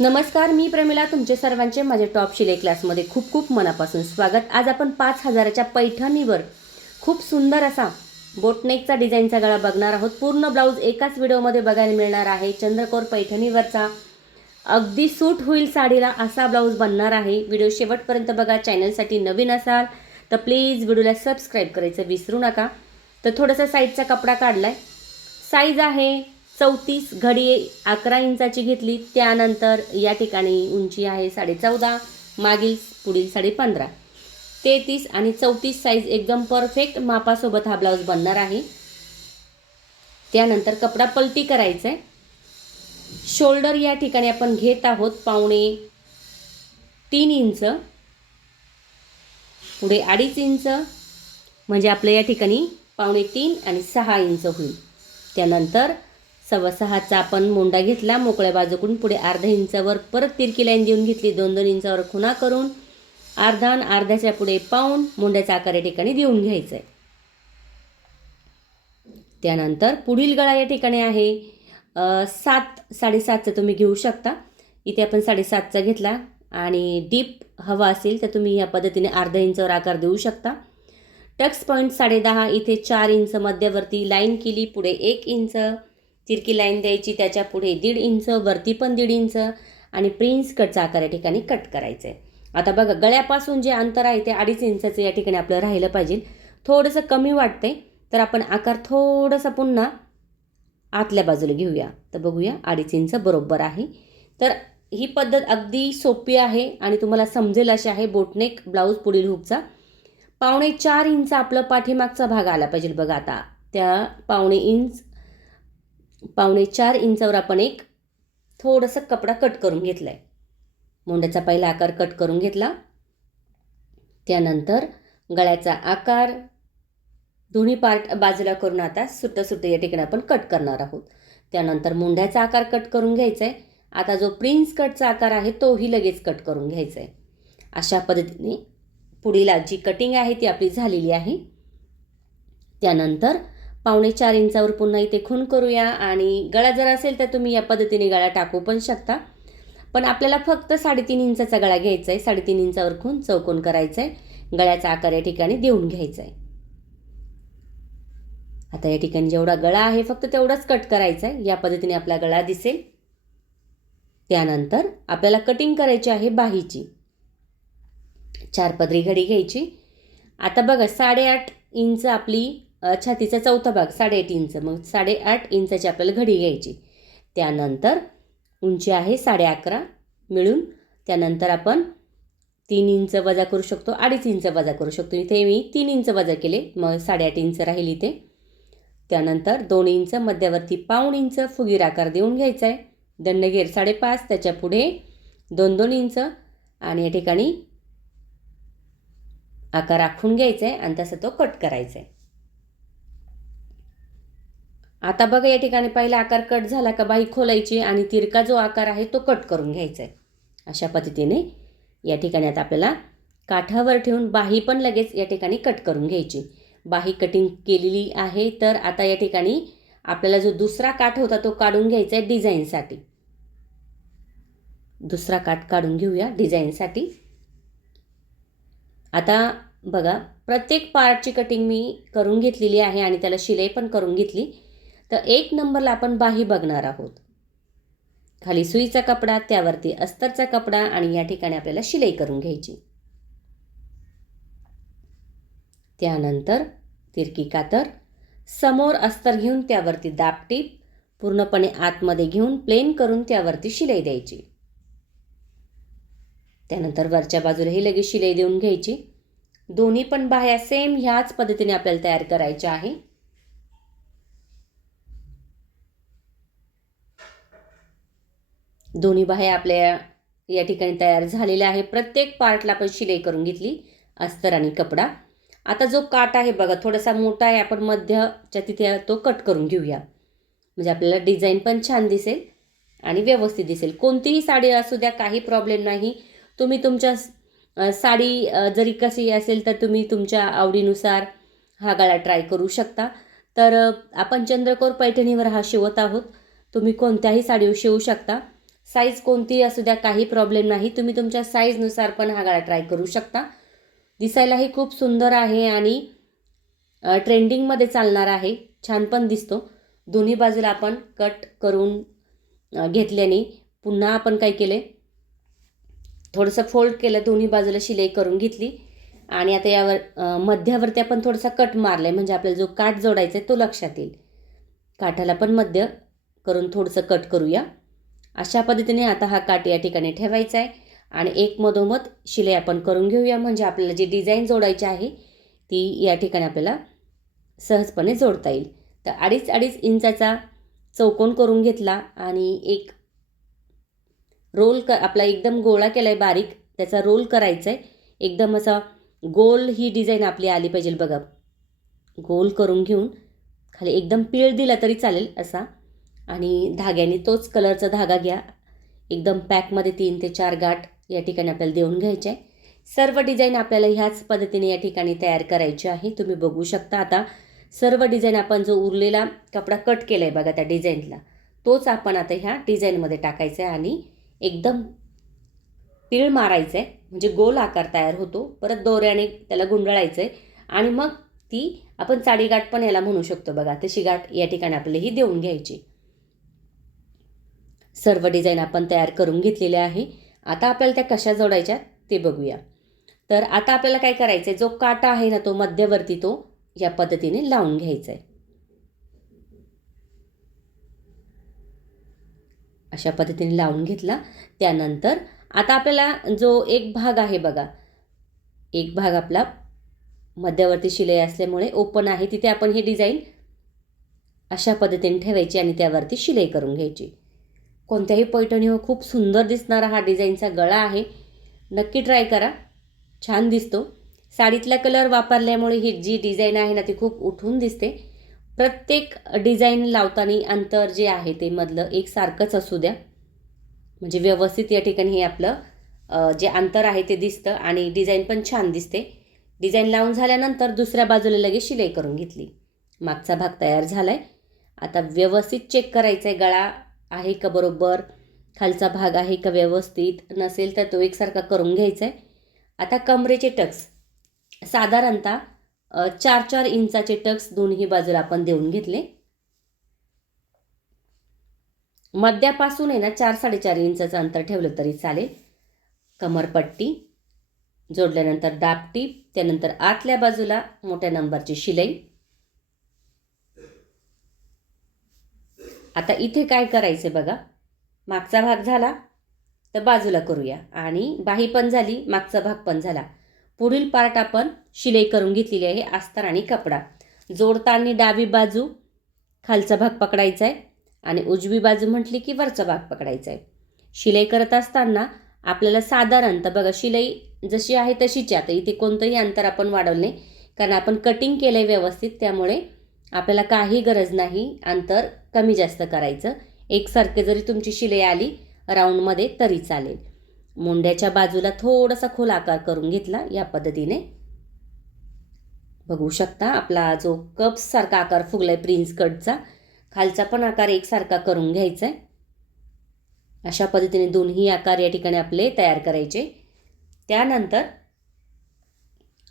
नमस्कार मी प्रमिला तुमचे सर्वांचे माझ्या टॉप शिले क्लासमध्ये खूप खूप मनापासून स्वागत. आज आपण पाच हजाराच्या पैठणीवर खूप सुंदर असा बोटनेकचा डिझाईनचा गळा बघणार आहोत. पूर्ण ब्लाऊज एकाच व्हिडिओमध्ये बघायला मिळणार आहे. चंद्रकोर पैठणीवरचा अगदी सूट होईल साडीला असा ब्लाऊज बनणार आहे. व्हिडिओ शेवटपर्यंत बघा चॅनलसाठी नवीन असाल तर प्लीज व्हिडिओला सबस्क्राईब करायचं विसरू नका. तर थोडासा साईजचा कपडा काढला आहे साईज आहे चौतीस घडी अकरा इंचाची घेतली. त्यानंतर या ठिकाणी उंची आहे साडे चौदा मागील पुढील साडे पंधरा तेहतीस आणि चौतीस साईज एकदम परफेक्ट मापासोबत हा ब्लाऊज बनणार आहे. त्यानंतर कपडा पलटी करायचा आहे शोल्डर या ठिकाणी आपण घेत आहोत पावणे तीन इंच. पुढे अडीच इंच. म्हणजे आपलं या ठिकाणी पावणे तीन आणि सहा इंच होईल. त्यानंतर सव्वा सहाचा आपण मुंडा घेतला. मोकळ्या बाजूकडून पुढे अर्धा इंचावर परत तिरकी लाईन देऊन घेतली. दोन दोन इंचावर खुणा करून अर्धा आणि अर्ध्याच्या पुढे पाऊन मुंड्याच्या आकार या ठिकाणी देऊन घ्यायचा आहे त्यानंतर पुढील गळा या ठिकाणी आहे. सात साडेसातचा तुम्ही घेऊ शकता. इथे आपण साडेसातचा घेतला आणि डीप हवा असेल तर तुम्ही या पद्धतीने अर्धा इंचावर आकार देऊ शकता. टक्स पॉईंट साडेदहा इथे चार इंच मध्यवर्ती लाईन केली. पुढे एक इंच तिरकी लाईन द्यायची त्याच्या पुढे दीड इंच वरती पण दीड इंच आणि प्रिन्स कटचा आकार या ठिकाणी कट करायचं आहे आता बघा गळ्यापासून जे अंतर आहे ते अडीच इंचाचं या ठिकाणी आपलं राहिलं पाहिजे. थोडंसं कमी वाटतंय तर आपण आकार थोडंसं पुन्हा आतल्या बाजूला घेऊया. तर बघूया अडीच इंच बरोबर आहे. तर ही पद्धत अगदी सोपी आहे आणि तुम्हाला समजेल अशी आहे बोटनेक ब्लाऊज पुढील हुकचा. पावणे चार इंच आपलं पाठीमागचा भाग आला पाहिजे बघा आता. त्या पावणे इंच पावणे चार इंचावर आपण एक थोडंसं कपडा कट करून घेतला आहे मोंड्याचा पहिला आकार कट करून घेतला. त्यानंतर गळ्याचा आकार दोन्ही पार्ट बाजूला करून आता सुट्टं सुट्टं या ठिकाणी आपण कट करणार आहोत. त्यानंतर मुंड्याचा आकार कट करून घ्यायचा आहे आता जो प्रिन्स कटचा आकार आहे तोही लगेच कट करून घ्यायचा आहे अशा पद्धतीने पुढील जी कटिंग आहे ती आपली झालेली आहे. त्यानंतर पावणे चार इंचावर पुन्हा इथे खून करूया आणि गळा जर असेल तर तुम्ही या पद्धतीने गळा टाकू पण शकता. पण आपल्याला फक्त साडेतीन इंचाचा गळा घ्यायचा आहे साडेतीन इंचावर खून चौकोन करायचा आहे गळ्याचा आकार या ठिकाणी देऊन घ्यायचा आहे आता या ठिकाणी जेवढा गळा आहे फक्त तेवढाच कट करायचा आहे या पद्धतीने आपला गळा दिसेल. त्यानंतर आपल्याला कटिंग करायची आहे बाहीची. चार पदरी घडी घ्यायची. आता बघा साडेआठ इंच आपली छातीचा चौथा भाग साडेआठ इंच. मग साडेआठ इंचाची आपल्याला घडी घ्यायची. त्यानंतर उंची आहे साडे अकरा मिळून त्यानंतर आपण तीन इंच वजा करू शकतो अडीच इंच वजा करू शकतो. इथे मी तीन इंच वजा केले. मग साडेआठ इंच राहील इथे. त्यानंतर दोन इंच मध्यावरती पाऊण इंच फुगीर आकार देऊन घ्यायचा आहे दंडगेर साडेपाच त्याच्या पुढे दोन दोन इंच आणि या ठिकाणी आकार राखून घ्यायचा आहे आणि तसा तो कट करायचा आहे आता बघा या ठिकाणी पहिला आकार कट झाला का बाही खोलायची आणि तिरका जो आकार आहे तो कट करून घ्यायचा आहे अशा पद्धतीने या ठिकाणी आता आपल्याला काठावर ठेवून बाही पण लगेच या ठिकाणी कट करून घ्यायची. बाही कटिंग केलेली आहे तर आता या ठिकाणी आपल्याला जो दुसरा काठ होता तो काढून घ्यायचा आहे डिझाईनसाठी दुसरा काठ काढून घेऊया डिझाईनसाठी आता बघा प्रत्येक पार्टची कटिंग मी करून घेतलेली आहे आणि त्याला शिलाई पण करून घेतली. तर एक नंबरला आपण बाही बघणार आहोत. खाली सुईचा कपडा त्यावरती अस्तरचा कपडा आणि या ठिकाणी आपल्याला शिलाई करून घ्यायची. त्यानंतर तिरकी कातर समोर अस्तर घेऊन त्यावरती दापटीप पूर्णपणे आतमध्ये घेऊन प्लेन करून त्यावरती शिलाई द्यायची. त्यानंतर वरच्या बाजूला ही लगेच शिलाई देऊन घ्यायची. दोन्ही पण बाह्या सेम ह्याच पद्धतीने आपल्याला तयार करायच्या आहे. दोन्ही बाह्या आपल्या या ठिकाणी तयार झालेल्या आहे प्रत्येक पार्टला आपण शिलाई करून घेतली अस्तर आणि कपडा. आता जो काट आहे बघा थोडासा मोठा आहे. आपण मध्यच्या तिथे तो कट करून घेऊया. म्हणजे आपल्याला डिझाईन पण छान दिसेल आणि व्यवस्थित दिसेल. कोणतीही साडी असू द्या काही प्रॉब्लेम नाही. तुम्ही तुमच्या साडी जरी कशी असेल तर तुम्ही तुमच्या आवडीनुसार हा गळा ट्राय करू शकता. तर आपण चंद्रकोर पैठणीवर हा शिवत आहोत. तुम्ही कोणत्याही साडीवर शिवू शकता. साईज कोणतीही असू द्या काही प्रॉब्लेम नाही. तुम्ही तुमच्या साईजनुसार पण हा गळा ट्राय करू शकता. दिसायलाही खूप सुंदर आहे आणि ट्रेंडिंगमध्ये चालणार आहे. छान पण दिसतो. दोन्ही बाजूला आपण कट करून घेतल्याने पुन्हा आपण काय केले थोडंसं फोल्ड केलं दोन्ही बाजूला शिलाई करून घेतली. आणि आता यावर मध्यावरती आपण थोडासा कट मारला आहे म्हणजे आपल्याला जो काठ जोडायचा आहे तो लक्षात येईल. काठाला पण मध्य करून थोडंसं कट करूया. अशा पद्धतीने आता हा काट या ठिकाणी ठेवायचा आहे. आणि एक मधोमध शिलाई आपण करून घेऊया. म्हणजे आपल्याला जी डिझाईन जोडायची आहे ती या ठिकाणी आपल्याला सहजपणे जोडता येईल. तर अडीच अडीच इंचाचा चौकोन करून घेतला आणि एक रोल क आपला एकदम गोळा केला आहे बारीक. त्याचा रोल करायचा आहे एकदम असा गोल ही डिझाईन आपली आली पाहिजे बघा. गोल करून घेऊन खाली एकदम पीळ दिला तरी चालेल असा आणि धाग्याने तोच कलरचा धागा घ्या. एकदम पॅकमध्ये तीन ते चार गाठ या ठिकाणी आपल्याला देऊन घ्यायचे आहे. सर्व डिझाईन आपल्याला ह्याच पद्धतीने या ठिकाणी तयार करायची आहे. तुम्ही बघू शकता आता सर्व डिझाईन आपण जो उरलेला कपडा कट केला आहे बघा त्या डिझाईनला तोच आपण आता ह्या डिझाईनमध्ये टाकायचा आहे आणि एकदम पीळ मारायचं आहे. म्हणजे गोल आकार तयार होतो. परत दोऱ्याने त्याला गुंडळायचं आहे. आणि मग ती आपण चाडीगाठ पण याला म्हणू शकतो बघा तशी गाठ या ठिकाणी आपल्याला ही देऊन घ्यायची सर्व डिझाईन आपण तयार करून घेतलेले आहे. आता आपल्याला त्या कशा जोडायच्या ते बघूया. तर आता आपल्याला काय करायचं आहे जो काटा आहे ना तो मध्यवर्ती तो या पद्धतीने लावून घ्यायचा आहे अशा पद्धतीने लावून घेतला. त्यानंतर आता आपल्याला जो एक भाग आहे बघा. एक भाग आपला मध्यवर्ती शिलाई असल्यामुळे ओपन आहे. तिथे आपण ही डिझाईन अशा पद्धतीने ठेवायची आणि त्यावरती शिलाई करून घ्यायची. कोणत्याही पैठणीवर खूप सुंदर दिसणारा हा डिझाईनचा गळा आहे. नक्की ट्राय करा. छान दिसतो. साडीतला कलर वापरल्यामुळे ही जी डिझाईन आहे ना ती खूप उठून दिसते. प्रत्येक डिझाईन लावताना अंतर जे आहे ते मधलं एकसारखंच असू द्या. म्हणजे व्यवस्थित या ठिकाणी हे आपलं जे अंतर आहे ते दिसतं आणि डिझाईन पण छान दिसते. डिझाईन लावून झाल्यानंतर दुसऱ्या बाजूला लगेच शिलाई करून घेतली. मागचा भाग तयार झाला आहे आता व्यवस्थित चेक करायचा आहे गळा. आहे का बरोबर? खालचा भाग आहे का व्यवस्थित? नसेल तर तो एकसारखा करून घ्यायचा आहे आता कमरेचे टक्स. साधारणतः चार चार इंचाचे टक्स दोन्ही बाजूला आपण देऊन घेतले. मध्यापासून आहे ना चार साडेचार इंचाचं अंतर ठेवलं तरी चालेल. कमरपट्टी जोडल्यानंतर दापटी त्यानंतर आतल्या बाजूला मोठ्या नंबरची शिलाई आता इथे काय करायचं बघा. मागचा भाग झाला तर बाजूला करूया. आणि बाही पण झाली मागचा भाग पण झाला. पुढील पार्ट आपण शिलाई करून घेतलेली आहे अस्तर आणि कपडा. जोडताना डावी बाजू खालचा भाग पकडायचा आहे आणि उजवी बाजू म्हटली की वरचा भाग पकडायचा आहे शिलाई करत असताना आपल्याला साधारणतः बघा शिलाई जशी आहे तशीच. आहे आता इथे कोणतंही अंतर आपण वाढवलं नाही. कारण आपण कटिंग केलं आहे व्यवस्थित त्यामुळे आपल्याला काही गरज नाही अंतर कमी जास्त करायचं. एकसारखे जरी तुमची शिलाई आली राऊंडमध्ये तरी चालेल. मुंड्याच्या बाजूला थोडासा खोल आकार करून घेतला या पद्धतीने. बघू शकता आपला जो कप्ससारखा आकार फुगलाय प्रिन्स कटचा खालचा पण आकार एकसारखा करून घ्यायचा आहे अशा पद्धतीने दोन्ही आकार या ठिकाणी आपले तयार करायचे. त्यानंतर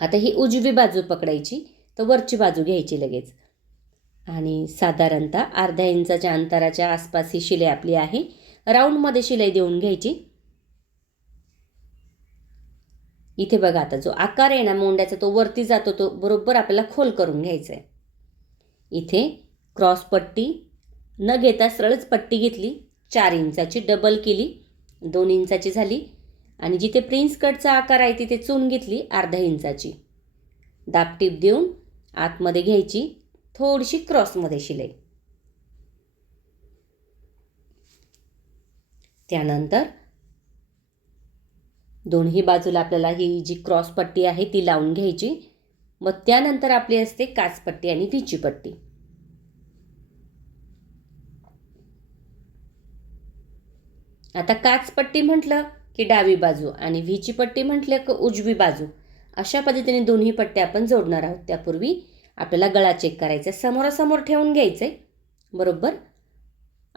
आता ही उजवी बाजू पकडायची तर वरची बाजू घ्यायची लगेच. आणि साधारणतः अर्ध्या इंचाच्या अंतराच्या आसपास ही शिलाई आपली आहे. राऊंडमध्ये शिलाई देऊन घ्यायची. इथे बघा आता जो आकार आहे ना मोंड्याचा तो वरती जातो तो बरोबर आपल्याला खोल करून घ्यायचा आहे इथे क्रॉस पट्टी न घेता सरळच पट्टी घेतली चार इंचाची डबल केली दोन इंचाची झाली आणि जिथे प्रिन्स कटचा आकार आहे तिथे चून घेतली अर्धा इंचाची. दापटीप देऊन आतमध्ये घ्यायची. थोडीशी क्रॉसमध्ये शिलाई. त्यानंतर दोन्ही बाजूला आपल्याला ही जी क्रॉस पट्टी आहे ती लावून घ्यायची. मग त्यानंतर आपली असते काचपट्टी आणि विची पट्टी. आता काचपट्टी म्हटलं की डावी बाजू आणि व्हीची पट्टी म्हटलं की उजवी बाजू. अशा पद्धतीने दोन्ही पट्ट्या आपण जोडणार आहोत. त्यापूर्वी आपल्याला गळा चेक करायचा आहे समोरासमोर ठेवून घ्यायचं आहे बरोबर?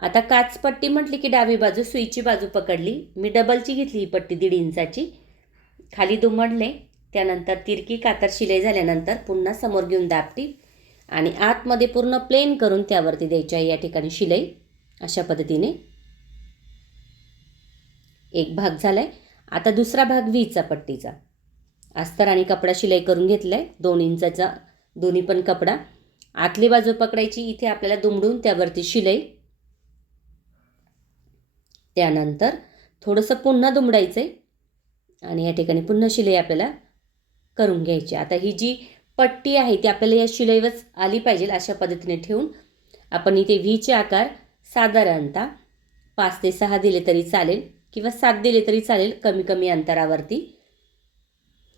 आता काचपट्टी म्हटली की डावी बाजू सुईची बाजू पकडली. मी डबलची घेतली ही पट्टी दीड इंचाची. खाली दुमडले. त्यानंतर तिरकी कातर शिलाई झाल्यानंतर पुन्हा समोर घेऊन दाबटी आणि आतमध्ये पूर्ण प्लेन करून त्यावरती द्यायची आहे या ठिकाणी शिलाई. अशा पद्धतीने. एक भाग झाला आहे आता दुसरा भाग वीचा पट्टीचा. अस्तर आणि कपडा शिलाई करून घेतला आहे दोन इंचाचा दोन्ही पण कपडा. आतली बाजू पकडायची इथे आपल्याला दुमडून त्यावरती शिलाई. त्यानंतर थोडंसं पुन्हा दुमडायचं आहे आणि या ठिकाणी पुन्हा शिलाई आपल्याला करून घ्यायची. आता ही जी पट्टी आहे ती आपल्याला या शिलाईवरच आली पाहिजे अशा पद्धतीने ठेवून. आपण इथे व्हीचे आकार साधारणतः पाच ते सहा दिले तरी चालेल किंवा सात दिले तरी चालेल कमी कमी अंतरावरती.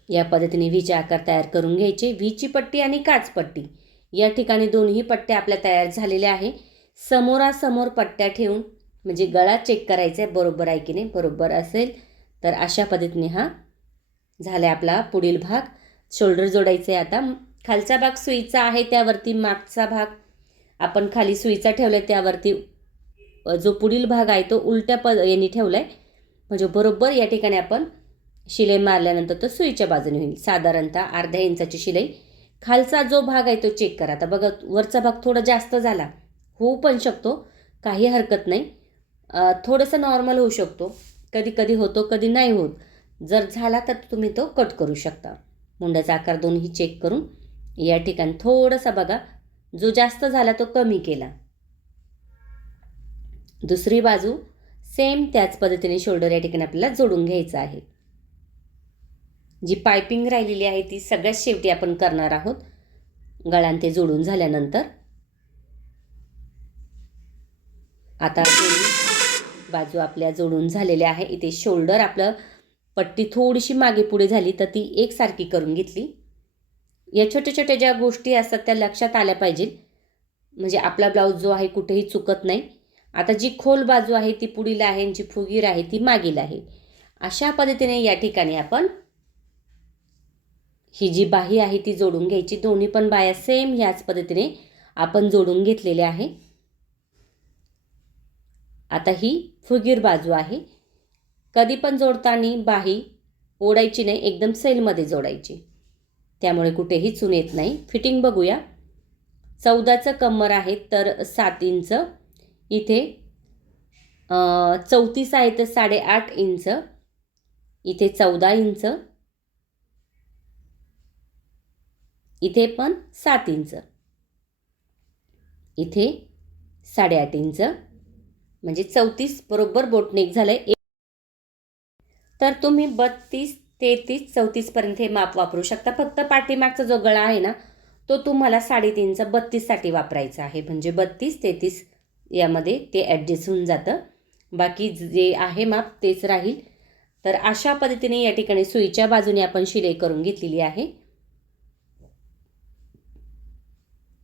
या पद्धतीने व्हीचे आकार तयार करून घ्यायचे. व्हीची पट्टी आणि काचपट्टी. या ठिकाणी दोन्ही पट्ट्या आपल्या तयार झालेल्या आहे. समोरासमोर पट्ट्या ठेवून म्हणजे गळा चेक करायचा आहे बरोबर आहे की नाही? बरोबर असेल. तर अशा पद्धतीने हा झाला आपला पुढील भाग. शोल्डर जोडायचे आहे आता. खालचा भाग सुईचा आहे त्यावरती मागचा भाग. आपण खाली सुईचा ठेवला आहे त्यावरती जो पुढील भाग आहे तो उलट्या प यांनी ठेवला आहे म्हणजे बरोबर या ठिकाणी आपण शिलाई मारल्यानंतर तो सुईच्या बाजूने होईल. साधारणतः अर्ध्या इंचाची शिलाई. खालचा जो भाग आहे तो चेक करा. आता बघा वरचा भाग थोडा जास्त झाला. होऊ पण शकतो. काही हरकत नाही. थोडंसं नॉर्मल होऊ शकतो. कधी कधी होतो कधी नाही होत. जर झाला तर तुम्ही तो कट करू शकता. मुंड्याचा आकार दोन्ही चेक करून. या ठिकाणी थोडासा बघा. जो जास्त झाला तो कमी केला. दुसरी बाजू सेम त्याच पद्धतीने शोल्डर या ठिकाणी आपल्याला जोडून घ्यायचं आहे. जी पायपिंग राहिलेली आहे ती सगळ्यात शेवटी आपण करणार आहोत. गळ्यान ते जोडून झाल्यानंतर. आता बाजू आपल्या जोडून झालेल्या आहे. इथे शोल्डर आपलं पट्टी थोडीशी मागे पुढे झाली तर ती एकसारखी करून घेतली. या छोट्या छोट्या ज्या गोष्टी असतात त्या लक्षात आल्या पाहिजेत. म्हणजे आपला ब्लाऊज जो आहे कुठेही चुकत नाही. आता जी खोल बाजू आहे ती पुढील आहे आणि जी फुगीर आहे ती मागील आहे. अशा पद्धतीने या ठिकाणी आपण ही जी बाही आहे ती जोडून घ्यायची. दोन्ही पण बाया सेम ह्याच पद्धतीने आपण जोडून घेतलेले आहे. आता ही फुगीर बाजू आहे. कधी पण जोडताना बाही ओढायची नाही एकदम सेलमध्ये जोडायची. त्यामुळे कुठेही चून येत नाही. फिटिंग बघूया. चौदाचं कमर आहे तर सात इंच. इथे चौतीस आहे तर साडेआठ इंच. इथे चौदा इंच. इथे पण सात इंच. इथे साडेआठ इंच. म्हणजे चौतीस बरोबर बोटनेक झालं आहे तर तुम्ही बत्तीस तेहतीस चौतीसपर्यंत हे माप वापरू शकता. फक्त पाठीमागचा जो गळा आहे ना तो तुम्हाला साडेतीनचा बत्तीससाठी वापरायचा आहे. म्हणजे बत्तीस तेहतीस यामध्ये ते ॲडजस्ट होऊन जातं. बाकी जे आहे माप तेच राहील. तर अशा पद्धतीने या ठिकाणी सुईच्या बाजूने आपण शिलाई करून घेतलेली आहे.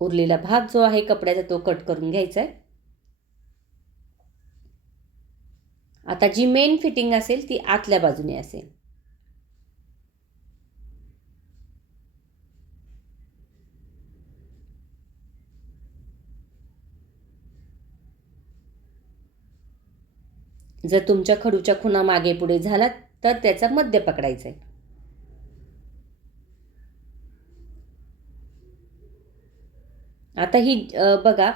उरलेला भाग जो आहे कपड्याचा तो कट करून घ्यायचा आहे आता जी मेन फिटिंग असेल ती आतल्या बाजूने असेल. जर तुमच्या खडूच्या खुणा मागे पुढे झाला तर त्याचा मध्य पकडायचा आहे आता ही बघा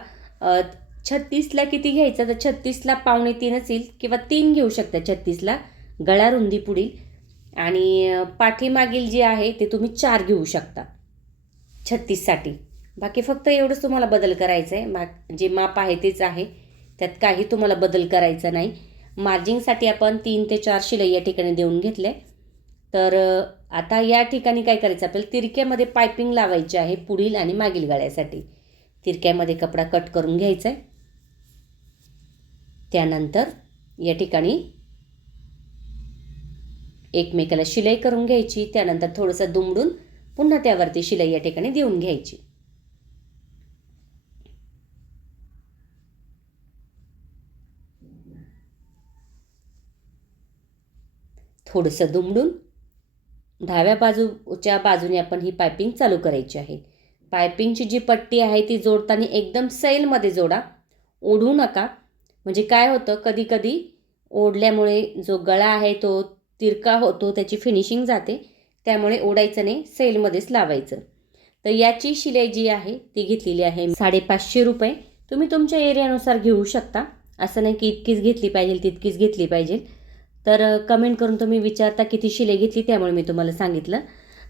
छत्तीसला किती घ्यायचं? तर छत्तीसला पावणे तीनच येईल किंवा तीन घेऊ शकता छत्तीसला. गळा रुंदी पुढील. आणि पाठीमागील जे आहे ते तुम्ही चार घेऊ शकता छत्तीससाठी. बाकी फक्त एवढंच तुम्हाला बदल करायचं आहे मा जे माप आहे तेच आहे. त्यात काही तुम्हाला बदल करायचा नाही. मार्जिंगसाठी आपण तीन ते चार शिलाई या ठिकाणी देऊन घेतले तर आता या ठिकाणी काय करायचं? आपल्याला तिरक्यामध्ये पायपिंग लावायची आहे पुढील आणि मागील गळ्यासाठी. तिरक्यामध्ये कपडा कट करून घ्यायचा आहे. त्यानंतर या ठिकाणी एकमेकाला शिलाई करून घ्यायची. त्यानंतर थोडंसं दुमडून पुन्हा त्यावरती शिलाई या ठिकाणी देऊन घ्यायची. थोडंसं दुमडून डाव्या बाजूच्या बाजूने आपण ही पायपिंग चालू करायची आहे. पायपिंगची जी पट्टी आहे ती जोडताना एकदम सैलमध्ये जोडा. ओढू नका. म्हणजे काय होतं? कधीकधी ओढल्यामुळे जो गळा आहे तो तिरका होतो त्याची फिनिशिंग जाते. त्यामुळे ओढायचं नाही सेलमध्येच लावायचं. तर याची शिलाई जी आहे ती घेतलेली आहे साडेपाचशे रुपये. तुम्ही तुमच्या एरियानुसार घेऊ शकता. असं नाही की इतकीच घेतली पाहिजे तितकीच घेतली पाहिजे. तर कमेंट करून तुम्ही विचारता किती शिलाई घेतली त्यामुळे मी तुम्हाला सांगितलं.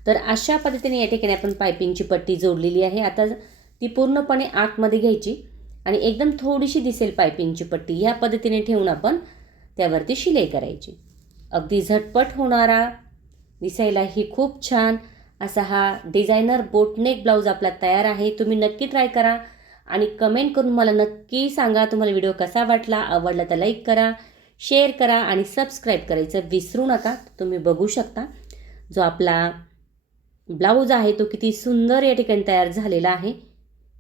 तर अशा पद्धतीने या ठिकाणी आपण पायपिंगची पट्टी जोडलेली आहे. आता ती पूर्णपणे आतमध्ये घ्यायची आणि एकदम थोडीशी दिसेल पायपिंगची पट्टी. ह्या पद्धतीने ठेवून आपण त्यावरती शिलाई करायची. अगदी झटपट होणारा दिसायलाही खूप छान असा हा डिझायनर बोटनेक ब्लाऊज आपला तयार आहे. तुम्ही नक्की ट्राय करा आणि कमेंट करून मला नक्की सांगा तुम्हाला व्हिडिओ कसा वाटला. आवडला तर लाईक करा शेअर करा आणि सबस्क्राईब करायचं विसरू नका. तुम्ही बघू शकता जो आपला ब्लाऊज आहे तो किती सुंदर या ठिकाणी तयार झालेला आहे.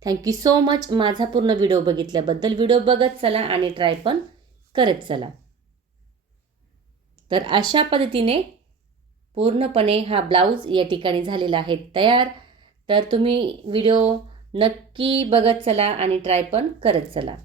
थँक्यू सो मच माझा पूर्ण व्हिडिओ बघितल्याबद्दल व्हिडिओ बघत चला आणि ट्राय पण करत चला. तर अशा पद्धतीने पूर्णपणे हा ब्लाऊज या ठिकाणी झालेला आहे तयार. तर तुम्ही व्हिडिओ नक्की बघत चला आणि ट्राय पण करत चला.